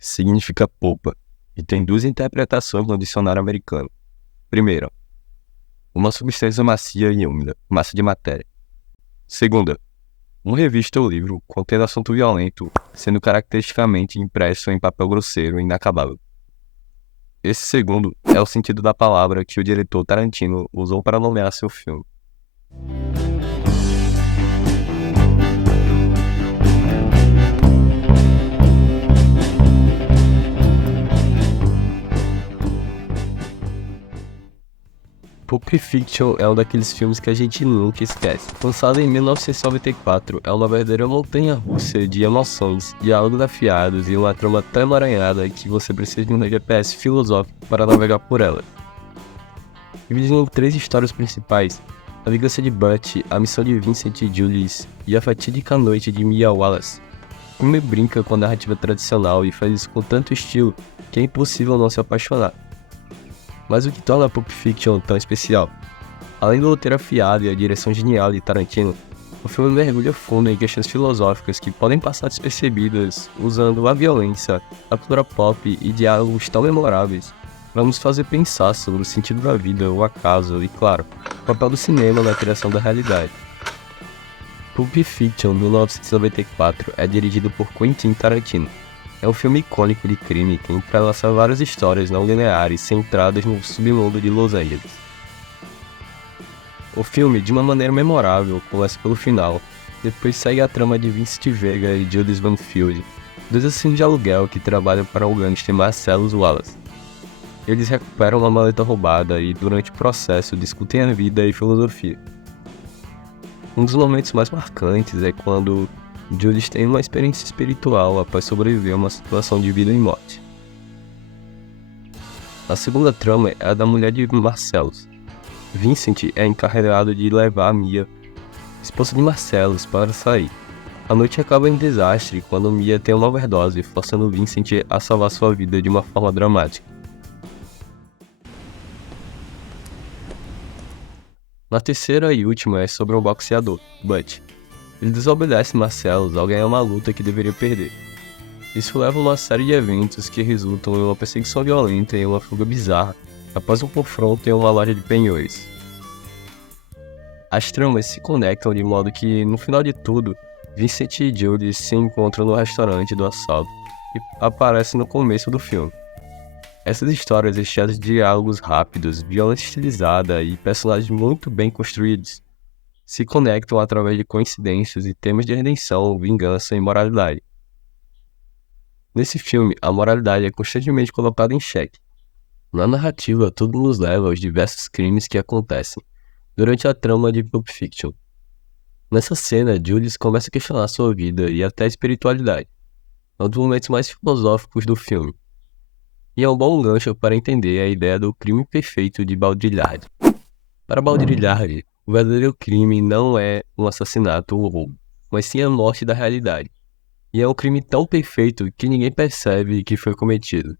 significa polpa e tem duas interpretações no dicionário americano. Primeira, uma substância macia e úmida, massa de matéria. Segunda, uma revista ou livro contendo assunto violento, sendo caracteristicamente impresso em papel grosseiro e inacabável. Esse segundo é o sentido da palavra que o diretor Tarantino usou para nomear seu filme. Pulp Fiction é um daqueles filmes que a gente nunca esquece. Lançado em 1994, é uma verdadeira montanha-russa de emoções, diálogos afiados e uma trama tão emaranhada que você precisa de um GPS filosófico para navegar por ela. Dividido em três histórias principais, a vingança de Butch, a missão de Vincent e Julius e a fatídica noite de Mia Wallace. O filme brinca com a narrativa tradicional e faz isso com tanto estilo que é impossível não se apaixonar. Mas o que torna Pulp Fiction tão especial? Além do roteiro afiado e a direção genial de Tarantino, o filme mergulha fundo em questões filosóficas que podem passar despercebidas usando a violência, a cultura pop e diálogos tão memoráveis para nos fazer pensar sobre o sentido da vida, o acaso e, claro, o papel do cinema na criação da realidade. Pulp Fiction, 1994, é dirigido por Quentin Tarantino. É um filme icônico de crime que entrelaça várias histórias não lineares centradas no submundo de Los Angeles. O filme, de uma maneira memorável, começa pelo final, depois segue a trama de Vincent Vega e Julius Van Field, dois assassinos de aluguel que trabalham para o gangster Marcellus Wallace. Eles recuperam uma maleta roubada e, durante o processo, discutem a vida e filosofia. Um dos momentos mais marcantes é quando Julius tem uma experiência espiritual após sobreviver a uma situação de vida e morte. A segunda trama é a da mulher de Marcellus. Vincent é encarregado de levar a Mia, esposa de Marcellus, para sair. A noite acaba em desastre quando Mia tem uma overdose, forçando Vincent a salvar sua vida de uma forma dramática. Na terceira e última é sobre um boxeador, Butch. Ele desobedece Marcellus ao ganhar uma luta que deveria perder. Isso leva a uma série de eventos que resultam em uma perseguição violenta e uma fuga bizarra após um confronto em uma loja de penhores. As tramas se conectam de modo que, no final de tudo, Vincent e Judy se encontram no restaurante do assalto e aparecem no começo do filme. Essas histórias recheadas de diálogos rápidos, violência estilizada e personagens muito bem construídos se conectam através de coincidências e temas de redenção, vingança e moralidade. Nesse filme, a moralidade é constantemente colocada em xeque. Na narrativa, tudo nos leva aos diversos crimes que acontecem durante a trama de Pulp Fiction. Nessa cena, Julius começa a questionar sua vida e até a espiritualidade. É um dos momentos mais filosóficos do filme. E é um bom gancho para entender a ideia do crime perfeito de Baudrillard. Para Baudrillard, o verdadeiro crime não é um assassinato ou roubo, mas sim a morte da realidade. E é um crime tão perfeito que ninguém percebe que foi cometido.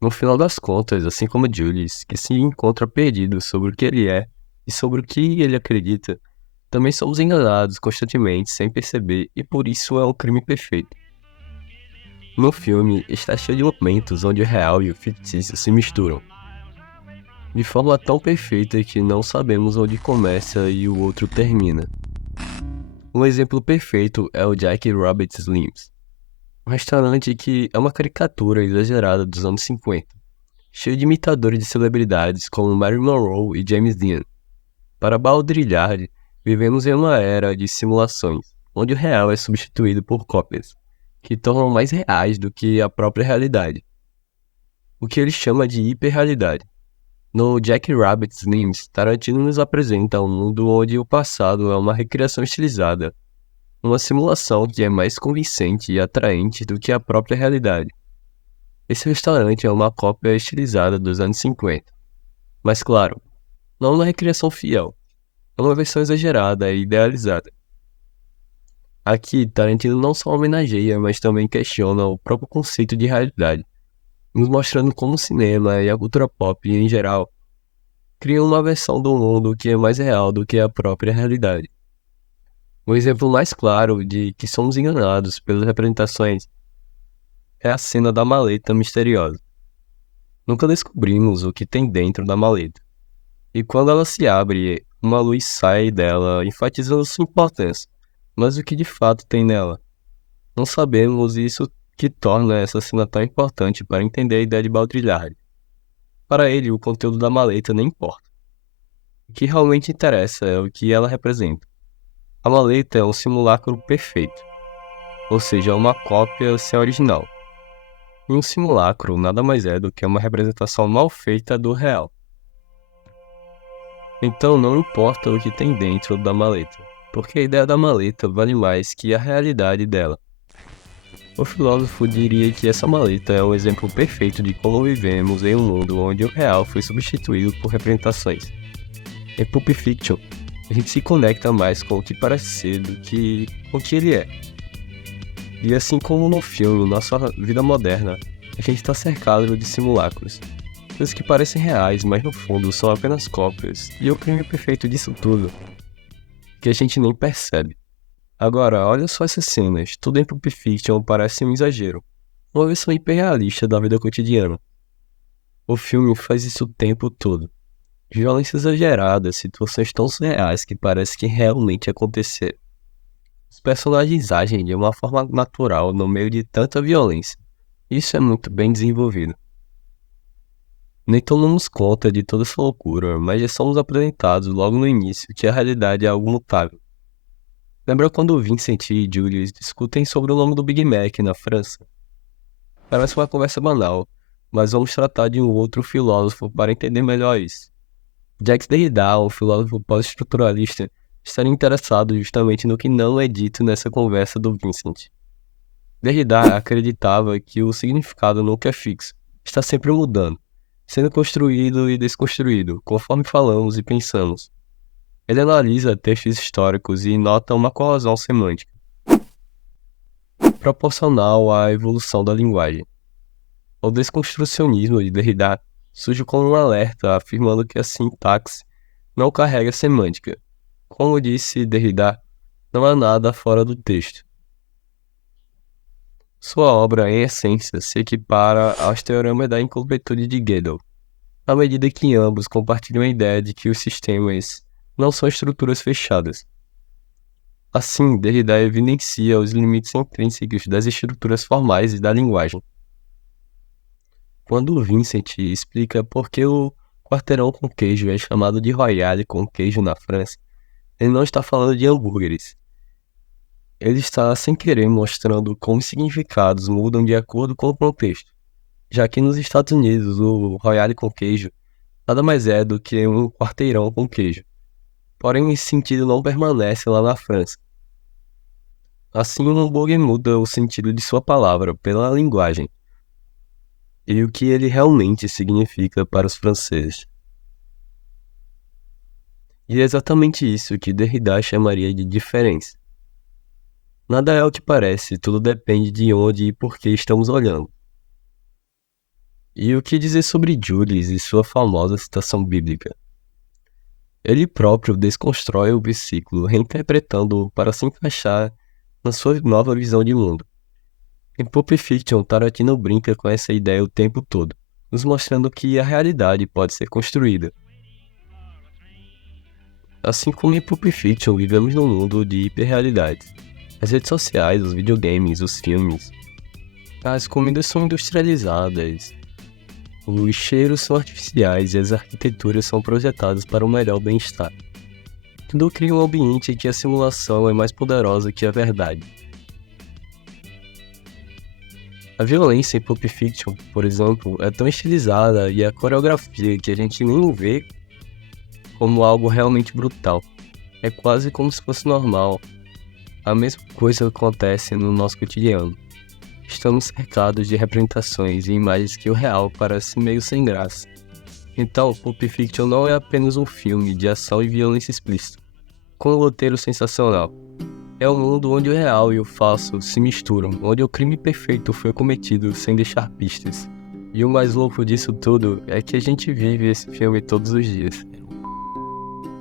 No final das contas, assim como Julius, que se encontra perdido sobre o que ele é e sobre o que ele acredita, também somos enganados constantemente sem perceber e por isso é um crime perfeito. No filme, está cheio de momentos onde o real e o fictício se misturam, de forma tão perfeita que não sabemos onde começa e o outro termina. Um exemplo perfeito é o Jack Rabbit Slims, um restaurante que é uma caricatura exagerada dos anos 50, cheio de imitadores de celebridades como Marilyn Monroe e James Dean. Para Baudrillard, vivemos em uma era de simulações, onde o real é substituído por cópias, que tornam mais reais do que a própria realidade, o que ele chama de hiperrealidade. No Jack Rabbit Slims, Tarantino nos apresenta um mundo onde o passado é uma recriação estilizada, uma simulação que é mais convincente e atraente do que a própria realidade. Esse restaurante é uma cópia estilizada dos anos 50, mas claro, não uma recriação fiel, é uma versão exagerada e idealizada. Aqui, Tarantino não só homenageia, mas também questiona o próprio conceito de realidade, nos mostrando como o cinema e a cultura pop em geral criam uma versão do mundo que é mais real do que a própria realidade. Um exemplo mais claro de que somos enganados pelas representações é a cena da maleta misteriosa. Nunca descobrimos o que tem dentro da maleta. E quando ela se abre, uma luz sai dela, enfatizando sua importância. Mas o que de fato tem nela? Não sabemos, e isso que torna essa cena tão importante para entender a ideia de Baudrillard. Para ele, o conteúdo da maleta nem importa. O que realmente interessa é o que ela representa. A maleta é um simulacro perfeito, ou seja, uma cópia sem original. E um simulacro nada mais é do que uma representação mal feita do real. Então não importa o que tem dentro da maleta, porque a ideia da maleta vale mais que a realidade dela. O filósofo diria que essa maleta é um exemplo perfeito de como vivemos em um mundo onde o real foi substituído por representações. Em Pulp Fiction, a gente se conecta mais com o que parece ser do que com o que ele é. E assim como no filme, nossa vida moderna, a gente está cercado de simulacros. Coisas que parecem reais, mas no fundo são apenas cópias. E o crime perfeito disso tudo, que a gente nem percebe. Agora, olha só essas cenas. Tudo em Pulp Fiction parece um exagero. Uma versão hiperrealista da vida cotidiana. O filme faz isso o tempo todo. Violência exagerada, situações tão surreais que parece que realmente aconteceram. Os personagens agem de uma forma natural no meio de tanta violência. Isso é muito bem desenvolvido. Nem tomamos conta de toda essa loucura, mas já somos apresentados logo no início que a realidade é algo mutável. Lembra quando Vincent e Julius discutem sobre o nome do Big Mac na França? Parece uma conversa banal, mas vamos tratar de um outro filósofo para entender melhor isso. Jacques Derrida, um filósofo pós-estruturalista, estaria interessado justamente no que não é dito nessa conversa do Vincent. Derrida acreditava que o significado nunca é fixo, está sempre mudando, sendo construído e desconstruído, conforme falamos e pensamos. Ele analisa textos históricos e nota uma corrosão semântica, proporcional à evolução da linguagem. O desconstrucionismo de Derrida surge como um alerta afirmando que a sintaxe não carrega semântica. Como disse Derrida, não há nada fora do texto. Sua obra, em essência, se equipara aos teoremas da incompletude de Gödel, à medida que ambos compartilham a ideia de que os sistemas não são estruturas fechadas. Assim, Derrida evidencia os limites intrínsecos das estruturas formais e da linguagem. Quando Vincent explica por que o quarteirão com queijo é chamado de royale com queijo na França, ele não está falando de hambúrgueres. Ele está, sem querer, mostrando como os significados mudam de acordo com o contexto, já que nos Estados Unidos o royale com queijo nada mais é do que um quarteirão com queijo. Porém, esse sentido não permanece lá na França. Assim, o hambúrguer muda o sentido de sua palavra pela linguagem e o que ele realmente significa para os franceses. E é exatamente isso que Derrida chamaria de diferença. Nada é o que parece, tudo depende de onde e por que estamos olhando. E o que dizer sobre Julius e sua famosa citação bíblica? Ele próprio desconstrói o versículo, reinterpretando-o para se encaixar na sua nova visão de mundo. Em Pulp Fiction, Tarantino brinca com essa ideia o tempo todo, nos mostrando que a realidade pode ser construída. Assim como em Pulp Fiction, vivemos num mundo de hiperrealidades. As redes sociais, os videogames, os filmes. As comidas são industrializadas. Os cheiros são artificiais e as arquiteturas são projetadas para um melhor bem-estar. Tudo cria um ambiente em que a simulação é mais poderosa que a verdade. A violência em Pulp Fiction, por exemplo, é tão estilizada e a coreografia que a gente nem vê como algo realmente brutal. É quase como se fosse normal. A mesma coisa acontece no nosso cotidiano. Estamos cercados de representações e imagens que o real parece meio sem graça. Então, Pulp Fiction não é apenas um filme de ação e violência explícita, com um roteiro sensacional. É um mundo onde o real e o falso se misturam, onde o crime perfeito foi cometido sem deixar pistas. E o mais louco disso tudo é que a gente vive esse filme todos os dias.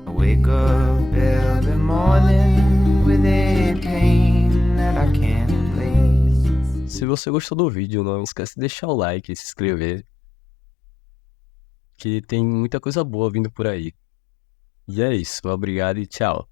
I wake up every morning with a pain that I can't place. Se você gostou do vídeo, não esquece de deixar o like e se inscrever, que tem muita coisa boa vindo por aí. E é isso, obrigado e tchau.